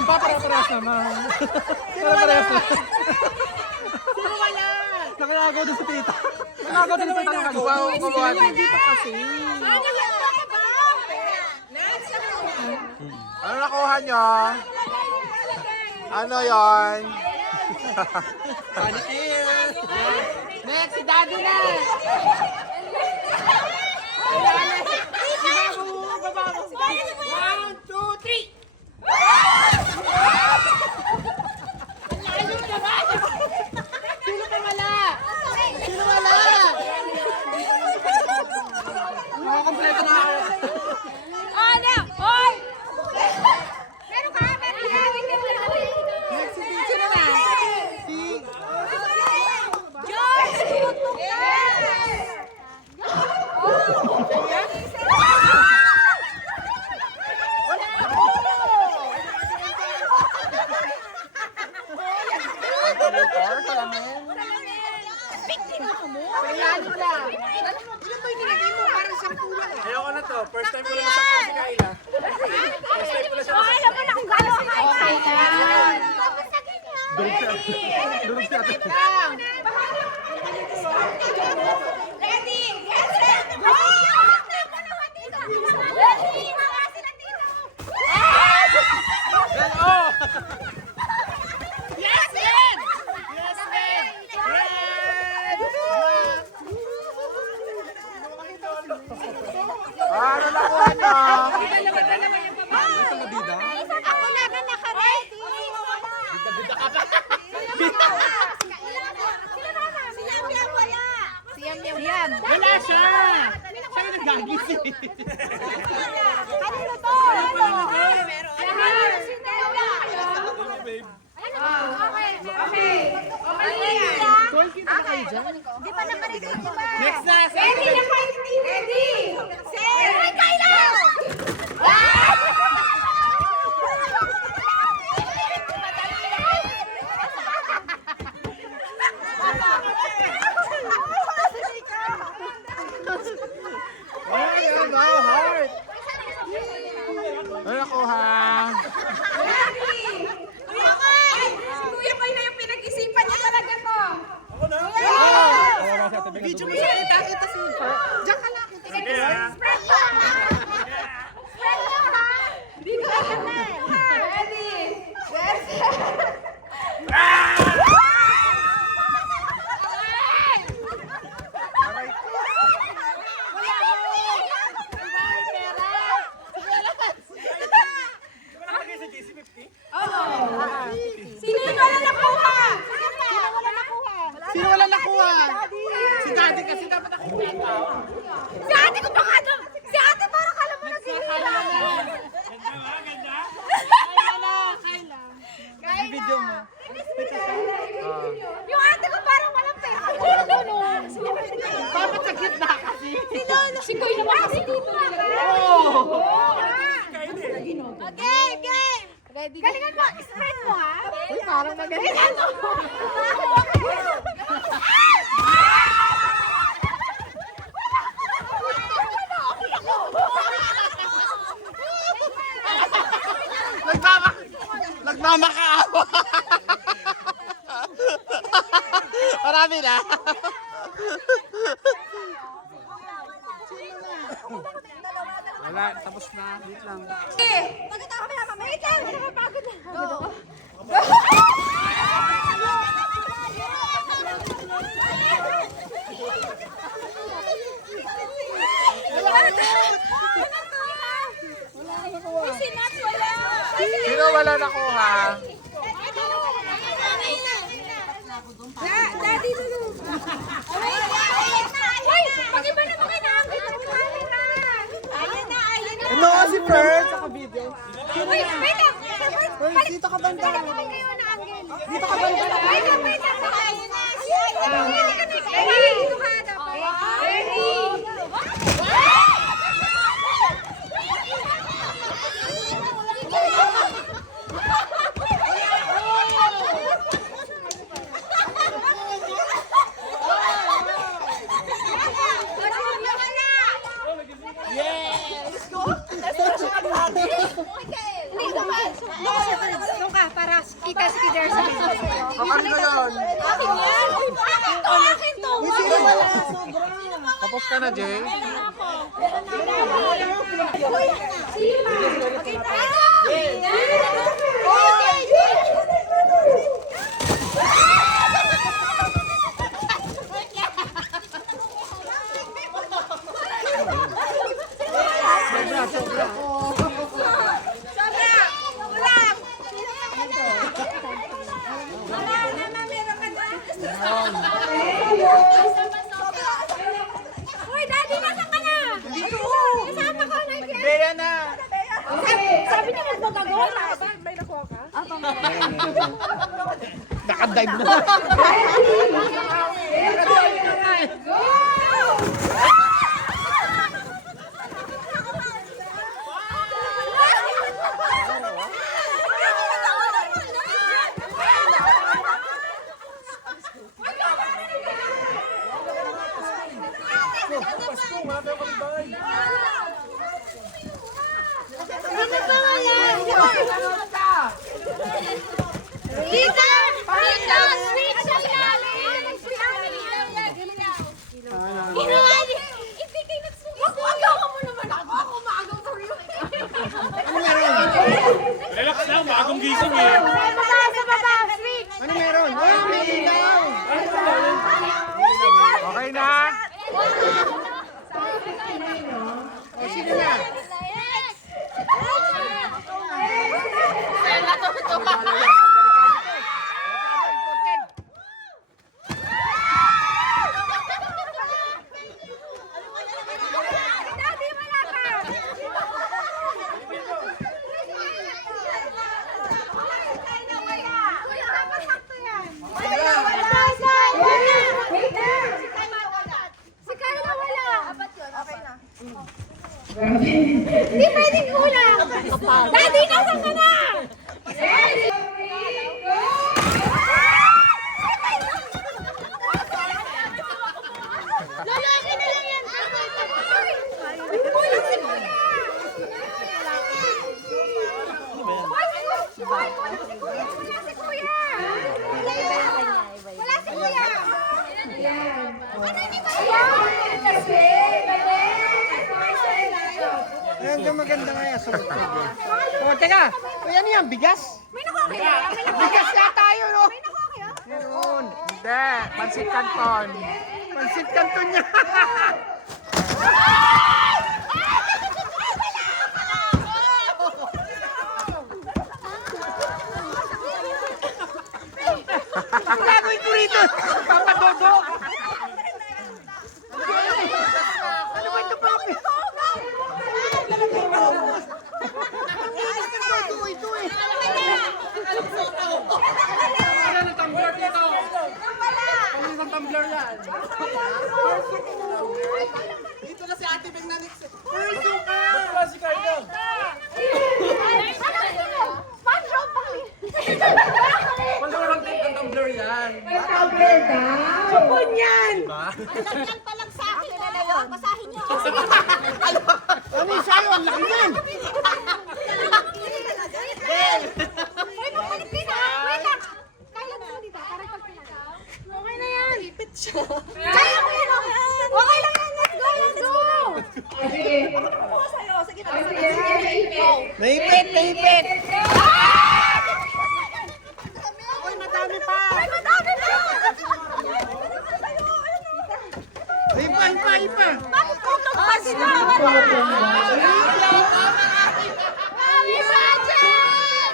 naman pa, para-parehas naman. Para-parehas naman. Sino wala? Nakayagaw din si tita. Nakayagaw din si tita ng kaliwa. Hindi pa kasi. Ano nakuha nyo? Ano yon? Next, si Daddy na. One, two, three. Sino ka wala? Sino wala? Nakakompleto na ako. Ano? Hoy! Meron ka? Meron ka? Next, si sino na? Si... George! Ayoko na to. First time ko lang masakit si Kayla. First time ko lang siya Oh, alam mo na kung gano'n ka. Okay lang. durog siya. Ready? Yes, ready! Go! Ready? Hawasin ang dito! Yes, Ben! Yes, Ben! Ano nakuha nyo? Ako na ba naka-ready? Siyam. Wala siya. Siya na nagagising. Kanino to? Di ba naka-ready? Next na. Ready na kayo? Ready! Set! Ay, Kayla! Heart! Ano nakuha? Kuya Koy na yung pinag-isipan niya talaga to. Video mo siya. Kita si... Diyan ka lang. Spread pa! Spread pa ha! Hindi ko alam na. Ready? Yes! Sino yung wala nakuha? Sino wala nakuha? Si Daddy kasi dapat ako kumita. Si ate ko baka doon! Si ate parang kala mo Video mo. yung ate ko parang walang pera. Dapat sa gitna kasi. Si Koy naman kasi dito nila. Okay, game! Ready? Galingan mo! Spread mo ha! Uy, parang magaling. Galingan mo! Nagmamakaawa! Marami na. Wala, tapos na. Wait lang. Pagkita kami na mamaya. Wait lang! Napapagod na. Go! Sino wala nakuha? Daddy, Lulu. Uy! Pag-iba na mga na-anggit ang camera. Ayan na. Ano si Fern? Sa video. Wait lang. Fern, dito ka banda. Dito ka banda. Wait lang. Ayan na. Dito ka dapat. Ready? Yes! Let's go! Let's go! Hindi naman. kita si Kidersa. Akin ko yun. Akin yan. Akin to. Tapos ka na, Jay. Uy, Daddy, nasa ka na? Kasama ko na yan. Bea na. Sabi niya magpapagol. May nakuha ka? Nakadive na. Pasko, mga kapitbahay. Tita! Tita! Sweet sa ilalim! Inuwali! Ibigay na sweet! Magawa mo naman ako! Ako maagaw to rin! Relax lang, bagong gising eh. Sa baba! Sweet! Ano meron? Oh, may ilaw! Okay na. O, sige na. Daddy, wala ka! Si Carla wala! Okay na. Hindi pwedeng kulang! Daddy, nasa ka na? Lalaki na lang yan! Kulang si Kuya! Wala si Kuya! Wala si Kuya! Ano ni Kuya? Ayan, ito maganda nga yan. O, teka. Uy, ano yan? Bigas? May nakuha kaya? May nakuha Bigas na tayo, no? May nakuha kaya? Meron. Hindi. Pansit Canton. Pansit Canton niya. Ang gagawin ko rito? Papadodo. Ano ba ito, papi? Ito eh. Ano ng tumbler dito? Ano ng tumbler yan? Dito na si Ate Beng na next. Ba't wala si Carlo? Wala walang tape ng tumbler yan. Supon yan! Nagdagdag pa lang sa akin. Basahin niyo. Ano yung sa'yo? Ang laki yan! Uy, magbalik din ah. Wait lang. Kaya mo dito. Para pagpinagaw. Okay na yan. Ipit siya. Kaya mo yan. Okay lang yan. Let's go. Let's go. Sige. Naipit! Naipit! Uy, madami pa. Uy, madami pa. Ipa! Bakit kutok pa sila? Happy budget!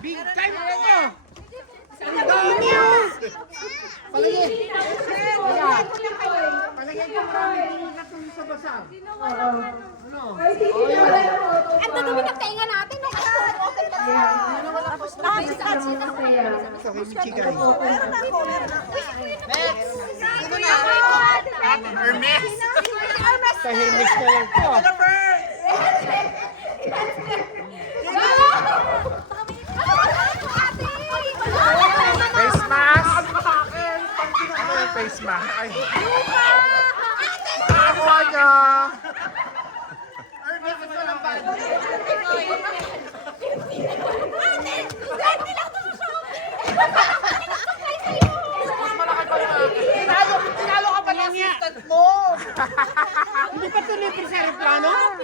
Big time ito! Ang dami oh! Palagay! Palagay ko marami kung natulog sa basa. Ano? Ang dadumi ng tenga natin. Tapos na. Sa Michigan. Hermes. Sa Hermes na lang to. Face mask. Ano yung face mask? Ay. Makakuha niya. Hermes na lang ba? Hindi pa tuloy sa aeroplano?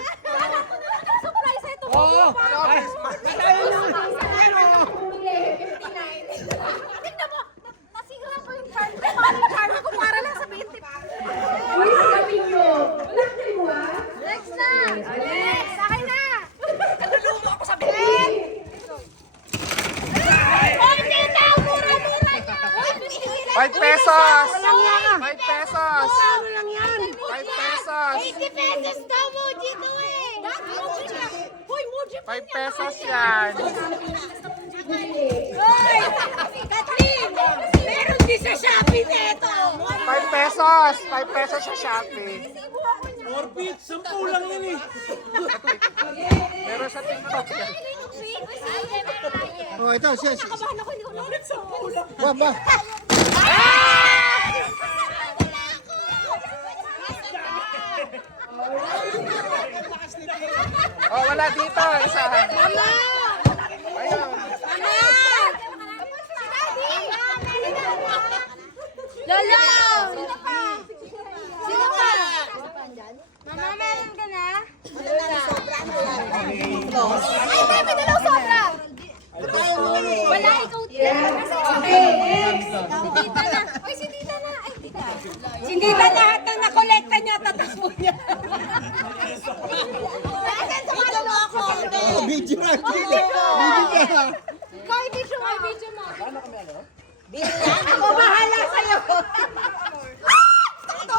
Surprise ito. Oo. Tignan mo, nasira ko yung card. Paano yung card ko para lang sa 20 pa? Next na! Next! Akin na! Nalulumo ako sa 20! Oh, tita! Mura-mura niya! 5 pesos! 5 pesos! Ano lang yan? 5 pesos! 80 pesos daw, Moji to eh! Moji na! Hoy, Moji 5 pesos yan! Hoy! Kathleen! Meron din sa Shopee nito! 5 pesos! 5 pesos sa Shopee. Orbit, 10 lang yan eh. Meron sa TikTok yan. Oh, ito, siya. Nakabahan ako, hindi ko na. Ba, ba. Oh, wala dito. Isa. Mama! Ayun. Mama! Lolo! Sino pa? Sino pa? Mama, meron ka na? Ay, may dalaw sobra! Wala, ikaw okay, next! Si Tita na! Uy, si Tita na! Ay, Tita! Si Tita lahat ng nakolekta niya, tatasmo niya! Video mo ako! Video na. Video na. Kaya video mo! Video mo! Ako bahala sa'yo! Ito!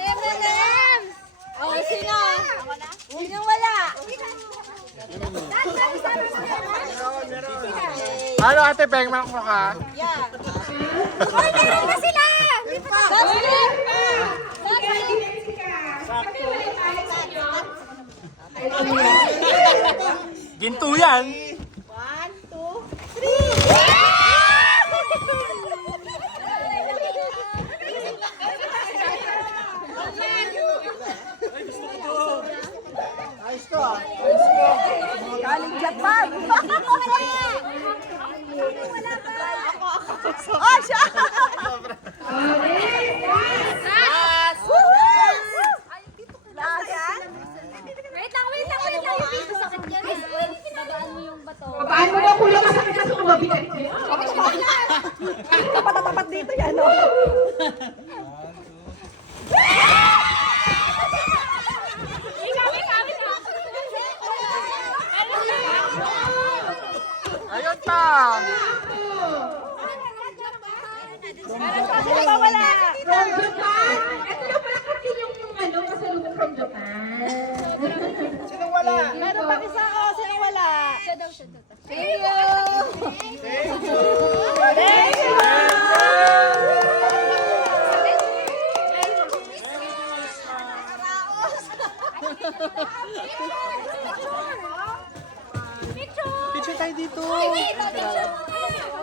M&M! Oh, sino? Sinong wala? Ano ate, bengmak mo ka? Hoy, meron na sila! Basketball pa! Ginto yan. Ayos to ah. Galing Japan! Wala pa! Oh, siya! Last! Last! Wait lang! Dito sa kanya rin. Bagaan mo yung bato. Paano mo daw kulang masakit sa sumabi ka? Tapat dito yan, no? Ayun pa! Wala! From Japan! Ito yung pala kasi yung ano, pasalubong from Japan. Meron pa isa, oh, sino wala? Siya daw. Thank you!